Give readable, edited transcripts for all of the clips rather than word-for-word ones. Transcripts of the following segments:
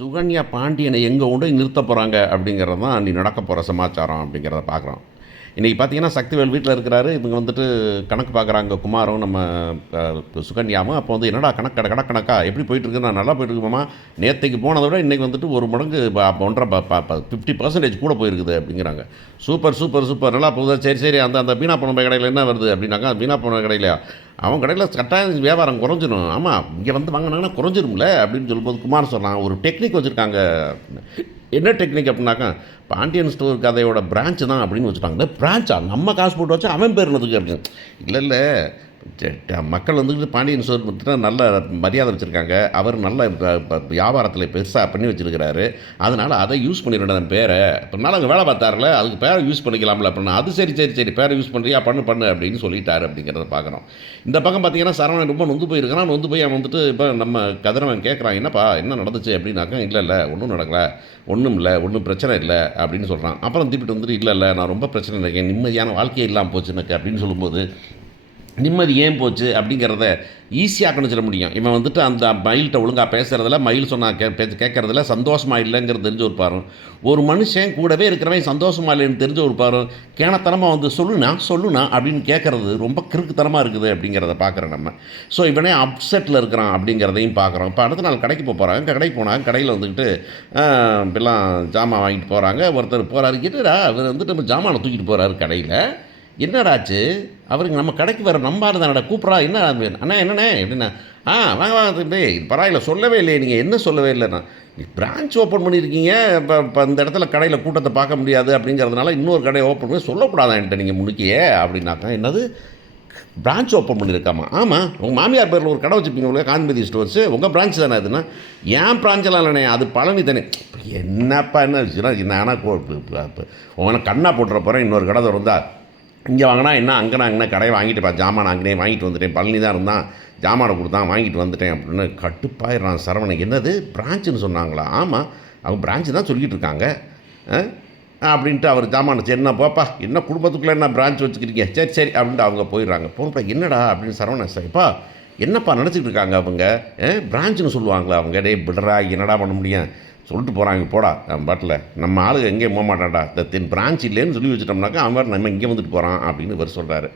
சுகன்யா பாண்டியனை எங்கே கொண்டு போய் நிறுத்த போகிறாங்க அப்படிங்கிறது தான் நீ நடக்க போகிற சமாச்சாரம் அப்படிங்கிறத பார்க்குறோம். இன்றைக்கி பார்த்தீங்கன்னா சக்திவேல் வீட்டில் இருக்கிறாரு. இவங்க வந்துட்டு கணக்கு பார்க்குறாங்க, குமாரும் நம்ம சுகன்யாவும். அப்போ வந்து என்னடா கணக்கா எப்படி போயிட்டுருக்கு? நான் நல்லா போயிட்டுருக்குமாம்மா, நேற்றைக்கு போனதை விட இன்றைக்கி வந்துட்டு ஒரு மடங்கு 50% கூட போயிருக்குது அப்படிங்கிறாங்க. சூப்பர் சூப்பர் சூப்பர், நல்லா போகுதா? சரி அந்த அந்த வீணா போன கடையில் என்ன வருது அப்படின்னாக்கா, வீணா போன கடையிலையா அவன் கடையில் கட்டாயம் வியாபாரம் குறைஞ்சிடும். ஆமாம், இங்கே வந்து வாங்கினாங்கன்னா குறைஞ்சிரும்ல அப்படின்னு சொல்லும்போது குமார் சொல்கிறான், ஒரு டெக்னிக் வச்சுருக்காங்க. என்ன டெக்னிக் அப்படின்னாக்கா, பாண்டியன் ஸ்டோர் கதையோட பிரான்ச்சு தான் அப்படின்னு வச்சுட்டாங்க. இந்த பிரான்ச்சா நம்ம காசு போட்டு வச்சா அவன் பேர் என்னதுக்கு அப்படின்னு. இல்லை மக்கள் வந்துட்டு பாண்டியன் ஸ்டோர் வந்துட்டு நல்ல மரியாதை வச்சுருக்காங்க. அவர் நல்ல வியாபாரத்தில் பெருசாக பண்ணி வச்சுருக்கிறாரு. அதனால் அதை யூஸ் பண்ணிட பேரை. இப்போனால அங்கே வேலை பார்த்தாருல, அதுக்கு பேரை யூஸ் பண்ணிக்கலாம்ல அப்படின்னா, அது சரி பேரை யூஸ் பண்ணுறியா, பண்ணு அப்படின்னு சொல்லிட்டாரு அப்படிங்கிறத பார்க்குறோம். இந்த பக்கம் பார்த்தீங்கன்னா சரவணன் ரொம்ப நொந்து போயிருக்கிறான். நொந்து போய் அவன் வந்துட்டு இப்போ நம்ம கதிரவன் கேட்குறான், என்னப்பா என்ன நடந்துச்சு அப்படின்னாக்கா, இல்லை ஒன்றும் நடக்கலை, ஒன்றும் பிரச்சனை இல்லை அப்படின்னு சொல்கிறான். அப்புறம் திருப்பிட்டு வந்துட்டு இல்லை நான் ரொம்ப பிரச்சனை இருக்கேன், நிம்மதியான வாழ்க்கையே இல்லாமல் போச்சு எனக்கு அப்படின்னு சொல்லும்போது, நிம்மதி ஏன் போச்சு அப்படிங்கிறத ஈஸியாக சொல்ல முடியும். இவன் வந்துட்டு அந்த மயில்கிட்ட ஒழுங்காக பேசுகிறதில்ல, மயில் சொன்னால் பேச்சு கேட்குறதில்ல, சந்தோஷமாக இல்லைங்கிறது தெரிஞ்ச ஒரு பாரும். ஒரு மனுஷன் கூடவே இருக்கிறவன் சந்தோஷமாக இல்லைன்னு தெரிஞ்ச ஒரு பாரும் கேனத்தனமாக வந்து சொல்லுனா அப்படின்னு கேட்குறது ரொம்ப கிறுக்குத்தனமாக இருக்குது அப்படிங்கிறத பார்க்குறோம் நம்ம. ஸோ இவனே அப்செட்டில் இருக்கிறான் அப்படிங்கிறதையும் பார்க்குறோம். இப்போ அடுத்த நாள் கடைக்கு போகிறாங்க. கடைக்கு போனாங்க. கடையில் வந்துக்கிட்டு இப்பெல்லாம் ஜாமான் வாங்கிட்டு போகிறாங்க. ஒருத்தர் போகிறாரு, கிட்டடா அவர் வந்துட்டு ஜாமானை தூக்கிட்டு போகிறாரு கடையில். என்னடாச்சு, அவருக்கு நம்ம கடைக்கு வர நம்பாரு தானடா, கூப்பிட்றா, என்ன அண்ணா என்னண்ணே எப்படின்னா, வாங்க தம்பி, பரவாயில்ல, சொல்லவே இல்லையே, நீங்கள் என்ன சொல்லவே இல்லைண்ணா, பிரான்ச் ஓப்பன் பண்ணியிருக்கீங்க, இப்போ இந்த இடத்துல கடையில் கூட்டத்தை பார்க்க முடியாது அப்படிங்கிறதுனால இன்னொரு கடையை ஓப்பன் பண்ணி சொல்லக்கூடாதா என்கிட்ட நீங்கள் முன்னுக்கியே அப்படின்னாக்கா, என்னது பிரான்ச் ஓப்பன் பண்ணியிருக்காமா? ஆமாம், உங்கள் மாமியார் பேரில் ஒரு கடை வச்சுருப்பீங்க, காந்திமதி ஸ்டோர்ஸு, உங்கள் பிரான்ச் தானே அதுன்னா, ஏன் பிரான்ச்செல்லாம் இல்லைண்ணே, அது பழனி தானே. என்னப்பா என்ன வச்சுன்னா, ஆனால் உங்களை கண்ணா போட்டுற போகிறேன், இன்னொரு கடை திறந்தா இங்கே வாங்கினா என்ன, அங்கே கடையை வாங்கிட்டு ஜாமான் அங்கேயே வாங்கிட்டு வந்துட்டேன், பழனி தான் இருந்தான், ஜாமானை கொடுத்தான், வாங்கிட்டு வந்துட்டேன் அப்படின்னு கட்டுப்பாயிடுறான் சரவணன். என்னது பிரான்ச்சுன்னு சொன்னாங்களா? ஆமாம், அவங்க பிரான்ச்சு தான் சொல்லிக்கிட்டு இருக்காங்க அப்படின்ட்டு அவர் ஜாமான், சரி என்ன போப்பா, என்ன குடும்பத்துக்குள்ளே என்ன பிரான்ச் வச்சுக்கிறீங்க, சரி அப்படின்ட்டு அவங்க போயிடுறாங்க. போகிறப்ப என்னடா அப்படின்னு சரவணன், சரிப்பா என்னப்பா நினச்சிக்கிட்டு இருக்காங்க அவங்க, பிரான்ச்சுன்னு சொல்லுவாங்களா அவங்க? டே விடுறா, என்னடா பண்ண முடியும், சொல்லிட்டு போகிறாங்க, போடா நம்ம பாட்டில், நம்ம ஆளுங்க எங்கேயும் போக மாட்டான்டா, இந்த பிரான்ச் இல்லைன்னு சொல்லி வச்சுட்டோம்னாக்கா அவன் நம்ம இங்கே வந்துட்டு போகிறான் அப்படின்னு இவர் சொல்கிறாரு.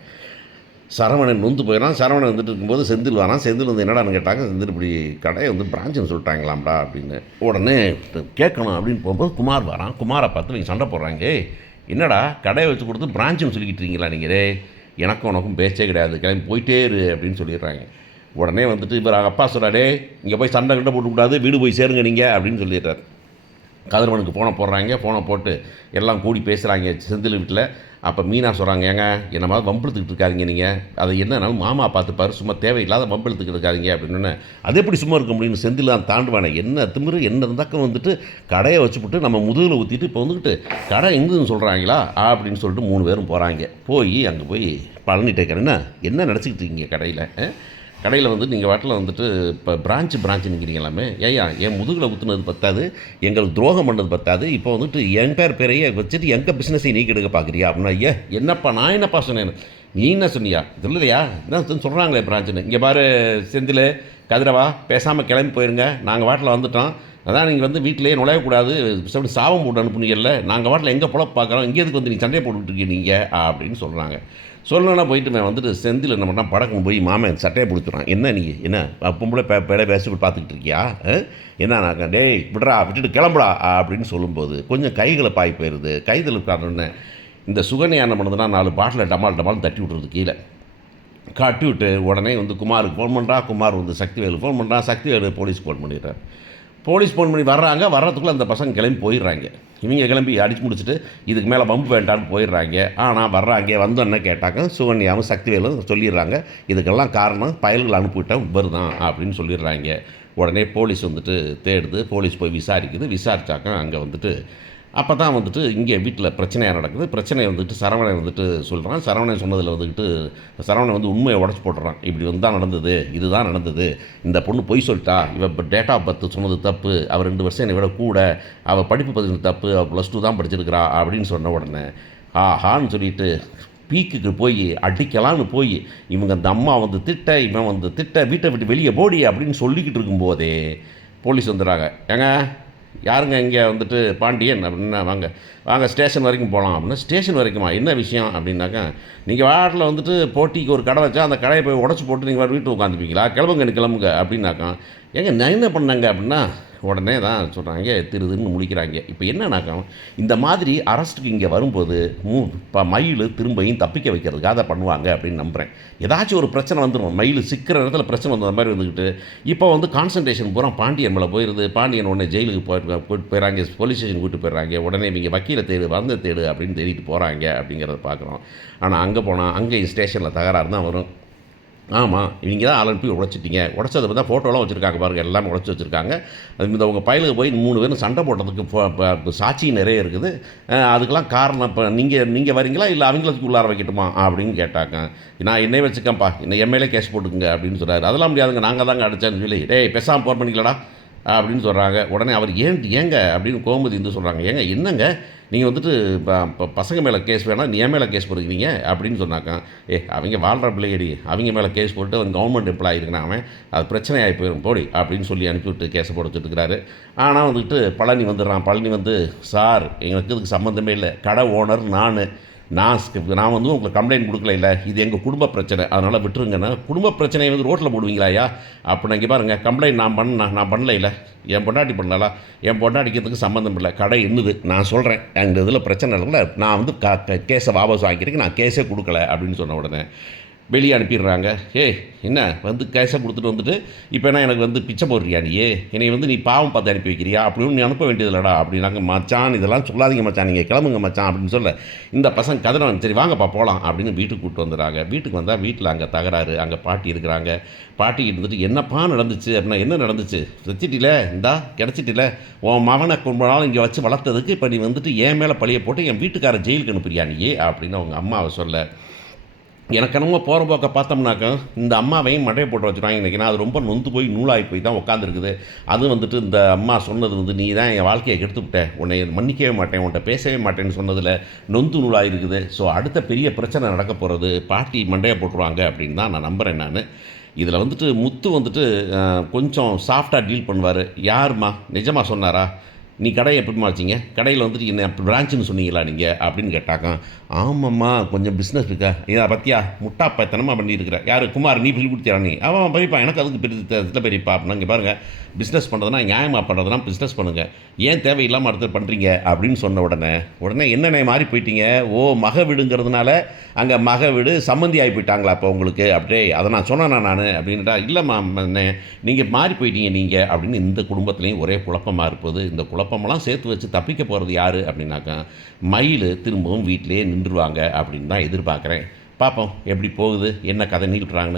சரவணன் நொந்து போயிடறான். சரவணன் வந்துட்டு இருக்கும்போது செந்தில் வரான். செந்தில் வந்து என்னடான்னு கேட்டாங்க. செந்தில் இப்படி கடையை வந்து பிரான்ச்சுன்னு சொல்லிட்டாங்களாம்டா அப்படின்னு. உடனே கேட்கணும் அப்படின்னு போகும்போது குமார் வரான். குமாரை பார்த்து நீங்கள் சண்டை போடுறாங்க, என்னடா கடையை வச்சு கொடுத்து பிரான்ச்சுன்னு சொல்லிக்கிட்டு இருக்கீங்களா நீங்கள்? எனக்கும் உனக்கும் பேச்சே கிடையாது, கிளம்பி போயிட்டே இரு அப்படின்னு சொல்லிடுறாங்க. உடனே வந்துட்டு இவர் அப்பா சொல்கிறாடே, இங்கே போய் சண்டை போட்டுக்கூடாது, வீடு போய் சேருங்க நீங்கள் அப்படின்னு சொல்லிடுறாரு. கதிரவனுக்கு ஃபோனை போடுறாங்க. ஃபோனை போட்டு எல்லாம் கூடி பேசுகிறாங்க செந்தில் வீட்டில். அப்போ மீனா சொல்கிறாங்க, ஏங்க என்ன மாதிரி வம்பிழுத்துக்கிட்டு இருக்காதிங்க நீங்கள், அதை என்னன்னாலும் மாமா பார்த்துப்பாரு, சும்மா தேவையில்லாத வம்பிழுத்துக்கிட்டு இருக்காதிங்க அப்படின்னு. அது எப்படி சும்மா இருக்க முடியும்னு செந்தில் தான் தாண்டுவானே, என்ன திமிரு என்ன இருந்தாக்க வந்துட்டு கடையை வச்சுப்புட்டு நம்ம முதுகில் ஊற்றிட்டு இப்போ வந்துக்கிட்டு கடை எங்குன்னு சொல்கிறாங்களா அப்படின்னு சொல்லிட்டு 3 பேரும் போகிறாங்க. போய் அங்கே போய் பழனி டேக்கர்னா என்ன நினச்சிக்கிட்டு இருக்கீங்க கடையில் வந்து நீங்கள் வாட்டில் வந்துட்டு இப்போ பிரான்ச்சு நிற்கிறீங்களாமே, என் முதுகில் ஊற்றுனது பத்தாது, எங்களுக்கு துரோகம் பண்ணது பத்தாது, இப்போ வந்துட்டு என் பேரையே வச்சுட்டு எங்கள் பிஸ்னஸை நீக்கி எடுக்க பார்க்குறியா அப்படின்னா, என்னப்பா நான் என்னப்பா சொன்னேன், நீ என்ன சொன்னியா, இல்லையா என்ன சொல்கிறாங்களே பிரான்ச்சுன்னு. இங்கே பாரு செந்தில், கதிரவா, பேசாமல் கிளம்பி போயிருங்க, நாங்கள் வாட்டில் வந்துட்டோம், அதான் நீங்கள் வந்து வீட்டிலேயே நுழையக்கூடாது, சாபம் போட்டு அனுப்புனீங்கல்ல, நாங்கள் வாட்டில் எங்கே பொழப்பு பார்க்குறோம், இங்கே எதுக்கு வந்து நீங்கள் சண்டையை போட்டுக்கிட்டு நீங்கள் அப்படின்னு சொல்கிறாங்க. சொல்லணுன்னா போயிட்டு வந்துட்டு செந்தில் என்ன பண்ணால் படக்குன்னு போய் மாமன் சட்டையை பிடிச்சிடுறான். என்ன நீ என்ன பொம்பளை பேசிட்டு பார்த்துக்கிட்டு இருக்கியா, என்னன்னாக்கா, டேய் விட்றா, விட்டுட்டு கிளம்புடா அப்படின்னு சொல்லும்போது கொஞ்சம் கைகளை பாய் போயிடுது. கைதில் உட்காரணுன்னு இந்த சுகன்யா என்ன பண்ணுறதுன்னா 4 பாட்டில் டமால் தட்டி விட்றது கீழே கட்டி விட்டு உடனே வந்து குமாருக்கு ஃபோன் பண்ணுறா. குமார் வந்து சக்திவேலு ஃபோன் பண்ணுறான். சக்திவேலு போலீஸ்க்கு ஃபோன் பண்ணிடுறார். போலீஸ் ஃபோன் பண்ணி வர்றதுக்குள்ளே அந்த பசங்க கிளம்பி போயிடுறாங்க. இவங்க கிளம்பி அடித்து முடிச்சுட்டு இதுக்கு மேலே பம்பு வேண்டான்னு போயிடுறாங்க. ஆனால் வர்றாங்க. வந்தோன்னே கேட்டாக்க சுகன்யாவும் சக்திவேலும் சொல்லிடுறாங்க, இதுக்கெல்லாம் காரணம் பயல்கள் அனுப்பிவிட்டால் வருதான் அப்படின்னு சொல்லிடுறாங்க. உடனே போலீஸ் வந்துட்டு தேடுது. போலீஸ் போய் விசாரித்தாக்க அங்கே வந்துட்டு அப்போ தான் வந்துட்டு இங்கே வீட்டில் பிரச்சனையாக நடக்குது. பிரச்சனையை வந்துட்டு சரவணன் வந்துட்டு சொல்கிறான். சரவணன் சொன்னதில் வந்துக்கிட்டு சரவணன் வந்து உண்மையை உடச்சி போட்டுறான். இப்படி வந்து தான் நடந்தது, இதுதான் நடந்தது, இந்த பொண்ணு பொய் சொல்லிட்டா, இவள் டேட் ஆஃப் பர்த் சொன்னது தப்பு, அவள் 2 வருஷம் என்னை விட கூட, அவள் படிப்பு பதினது தப்பு, அவள் +2 தான் படிச்சிருக்கிறா அப்படின்னு சொன்ன உடனே ஹான்னு சொல்லிட்டு பீக்குக்கு போய் அடிக்கலான்னு போய் இவங்க அந்த அம்மா வந்து இவன் வந்து வீட்டை விட்டு வெளியே போடி அப்படின்னு சொல்லிக்கிட்டு இருக்கும்போதே போலீஸ் வந்துடுறாங்க. ஏங்க யாருங்க இங்கே வந்துட்டு பாண்டியன் அப்படின்னா, வாங்க வாங்க ஸ்டேஷன் வரைக்கும் போகலாம் அப்படின்னா, ஸ்டேஷன் வரைக்குமா என்ன விஷயம் அப்படின்னாக்கா, நீங்கள் வாட்டில் வந்துட்டு போட்டிக்கு ஒரு கடை வச்சா அந்த கடையை போய் உடச்சி போட்டு நீங்கள் வீட்டில் உட்காந்துப்பீங்களா, கிளம்புங்க கிளம்புங்க அப்படின்னாக்கா, ஏங்க நான் என்ன பண்ணாங்க அப்படின்னா, உடனே தான் சொல்கிறாங்க திருதுன்னு முழிக்கிறாங்க. இப்போ என்னன்னாக்கா, இந்த மாதிரி அரெஸ்ட்டுக்கு இங்கே வரும்போது இப்போ மயில் திரும்பியும் தப்பிக்க வைக்கிறதுக்காக அதை பண்ணுவாங்க அப்படின்னு நம்புகிறேன். ஏதாச்சும் ஒரு பிரச்சனை வந்துடும், மயில் சிக்கிற இடத்துல பிரச்சனை வந்த மாதிரி வந்துக்கிட்டு, இப்போ வந்து கான்சன்ட்ரேஷன் பூரா பாண்டியன் மேலே போயிடுது. பாண்டியன் உடனே ஜெயிலுக்கு கூப்பிட்டு போயிடறாங்க, போலீஸ் ஸ்டேஷன் கூப்பிட்டு போயிடுறாங்க. உடனே இவங்க வக்கீலை தேடு வந்து தேடு அப்படின்னு தேடிட்டு போகிறாங்க அப்படிங்கிறத பார்க்குறோம். ஆனால் அங்கே போனால் அங்கே ஸ்டேஷனில் தகராறு தான் வரும். ஆமாம், இவங்க தான் ஆள் அனுப்பி உடைச்சிட்டிங்க. உடைச்சதை பார்த்தா ஃபோட்டோலாம் வச்சுருக்காங்க பாருங்கள், எல்லாமே உடச்சி வச்சுருக்காங்க. இந்த உங்கள் பயலுக்கு போய் 3 பேரும் சண்டை போட்டதுக்கு சாட்சி நிறைய இருக்குது. அதுக்கெல்லாம் காரணம் இப்போ நீங்கள் வரீங்களா இல்லை அவங்களுக்கு உள்ளார வைக்கட்டுமா அப்படின்னு கேட்டாங்க. நான் என்னையே வச்சுக்கேன்ப்பா, என்ன எம்எல்ஏ கேஸ் போட்டுக்குங்க அப்படின்னு சொல்கிறாரு. அதெல்லாம் முடியாதுங்க, நாங்கள் தாங்க அடித்தேன்னு சொல்லி, டேய் பேசாமல் போர் பண்ணிக்கலடா அப்படின்னு சொல்கிறாங்க. உடனே அவர் ஏங்க அப்படின்னு கோமதி வந்து சொல்கிறாங்க, ஏங்க என்னங்க நீங்கள் வந்துட்டு இப்போ பசங்க மேலே கேஸ் வேணாம், நீ என் மேலே கேஸ் போடுறீங்க அப்படின்னு சொன்னாக்கா, அவங்க வாழ்கிற பிள்ளையடி, அவங்க மேலே கேஸ் போட்டு அவன் கவர்மெண்ட் எம்ப்ளாயி இருக்கிறான், அவன் அது பிரச்சனையாகி போயிடும் போடி அப்படின்னு சொல்லி அனுப்பிவிட்டு கேஸை போட வச்சுட்டுருக்கிறாரு. ஆனால் வந்துட்டு பழனி வந்துடுறான். பழனி வந்து, சார் எங்களுக்கு இதுக்கு சம்மந்தமே இல்லை, கடை ஓனர் நான் வந்து உங்களுக்கு கம்ப்ளைண்ட் கொடுக்கல, இல்லை இது எங்கள் குடும்ப பிரச்சனை, அதனால் விட்டுருங்கன்னா. குடும்ப பிரச்சனையை வந்து ரோட்டில் போடுவீங்களா ஐயா அப்போ இங்கே பாருங்கள், கம்ப்ளைண்ட் நான் பண்ணல, இல்லை என் பொண்டாட்டி பண்ணலாம், என் பொண்டாட்டிக்கிறதுக்கு சம்மந்தம் இல்லை, கடை என்னது நான் சொல்கிறேன், எங்கள் இதில் பிரச்சனை இல்லை, நான் வந்து கேஸை வாபஸ் வாங்கிக்கிறேன், நான் கேஸே கொடுக்கல அப்படின்னு சொன்ன உடனே வெளியே அனுப்பிடுறாங்க. என்ன வந்து கேஸை கொடுத்துட்டு வந்துட்டு இப்போ என்ன எனக்கு வந்து பிச்சை போடுறியா, என்னை வந்து நீ பாவம் பார்த்து அனுப்பி வைக்கிறியா அப்படின்னு நீ அனுப்ப வேண்டியதில்லடா அப்படின்னாங்க. மச்சான் இதெல்லாம் சொல்லாதீங்க மச்சான், நீங்கள் கிளம்புங்க மச்சான் அப்படின்னு சொல்ல இந்த பசங்க கதிரவன் சரி வாங்கப்பா போகலாம் அப்படின்னு வீட்டுக்கு கூப்பிட்டு வந்துடுறாங்க. வீட்டுக்கு வந்தால் வீட்டில் அங்கே தகராறு, அங்கே பாட்டி இருக்கிறாங்க. பாட்டி இருந்துட்டு என்னப்பா நடந்துச்சு அப்படின்னா, என்ன நடந்துச்சு, வச்சிட்டில இந்தா கிடச்சிட்டில, உன் மகனை ரொம்ப நாள் இங்கே வச்சு வளர்த்ததுக்கு இப்போ நீ வந்துட்டு என் மேலே பழியை போட்டு என் வீட்டுக்கார ஜெயிலுக்கு அனுப்புறியா நீ அப்படின்னு அவங்க அம்மாவை சொல்ல, எனக்கு என்னமோ போகிற போக்க பார்த்தோம்னாக்கா இந்த அம்மாவையும் மண்டையை போட்டு வச்சுருவாங்க இன்றைக்கி. நான் அது ரொம்ப நொந்து போய் நூலாகி போய் தான் உட்காந்துருக்குது. அது வந்துட்டு இந்த அம்மா சொன்னது வந்து, நீ தான் என் வாழ்க்கையை கெடுத்து விட்டேன், உன்னை மன்னிக்கவே மாட்டேன், உன்ட்ட பேசவே மாட்டேன்னு சொன்னதில் நொந்து நூலாக இருக்குது. ஸோ அடுத்த பெரிய பிரச்சனை நடக்க போகிறது, பாட்டி மண்டையை போட்டுருவாங்க அப்படின்னு தான் நான் நம்புகிறேன். நான் இதில் வந்துட்டு முத்து வந்துட்டு கொஞ்சம் சாஃப்டாக டீல் பண்ணுவார். யாருமா நிஜமாக சொன்னாரா, நீ கடையை எப்படிமா வச்சிங்க, கடையில் வந்துட்டு என்ன பிரான்ச்சுன்னு சொன்னீங்களா நீங்கள் அப்படின்னு கேட்டாக்கா, ஆமாம்மா கொஞ்சம் பிஸ்னஸ் இருக்கா, இதை பற்றியா முட்டாப்பத்தனமாக பண்ணியிருக்கிற, யார் குமார் நீ சொல்லி கொடுத்தியா, நீ அவன் பெரியப்பா எனக்கு அதுக்கு பெரிய பெரியப்பா அப்படின்னா, இங்கே பாருங்கள் பிஸ்னஸ் பண்ணுறதுனா நியாயமாக பண்ணுறதுனா பிஸ்னஸ் பண்ணுங்கள், ஏன் தேவையில்லாமல் அடுத்து பண்ணுறீங்க அப்படின்னு சொன்ன உடனே என்னென்ன மாறி போயிட்டீங்க, மக வீடுங்கிறதுனால அங்கே மக வீடு சம்மந்தி ஆகி போயிட்டாங்களா அப்போ உங்களுக்கு அப்படியே, அதை நான் சொன்னேன்னா நான் அப்படின்ட்டா, இல்லைம்மா நீங்கள் மாறி போயிட்டீங்க நீங்கள் அப்படின்னு. இந்த குடும்பத்துலேயும் ஒரே குழப்பமாக இருப்பது. இந்த குழப்பமெல்லாம் சேர்த்து வச்சு தப்பிக்க போகிறது யார் அப்படின்னாக்கா, மயில் திரும்பவும் வீட்டிலே நின்றுவாங்க அப்படின்னு தான் எதிர்பார்க்குறேன். பார்ப்போம் எப்படி போகுது, என்ன கதை நீட்டுறாங்கன்னு.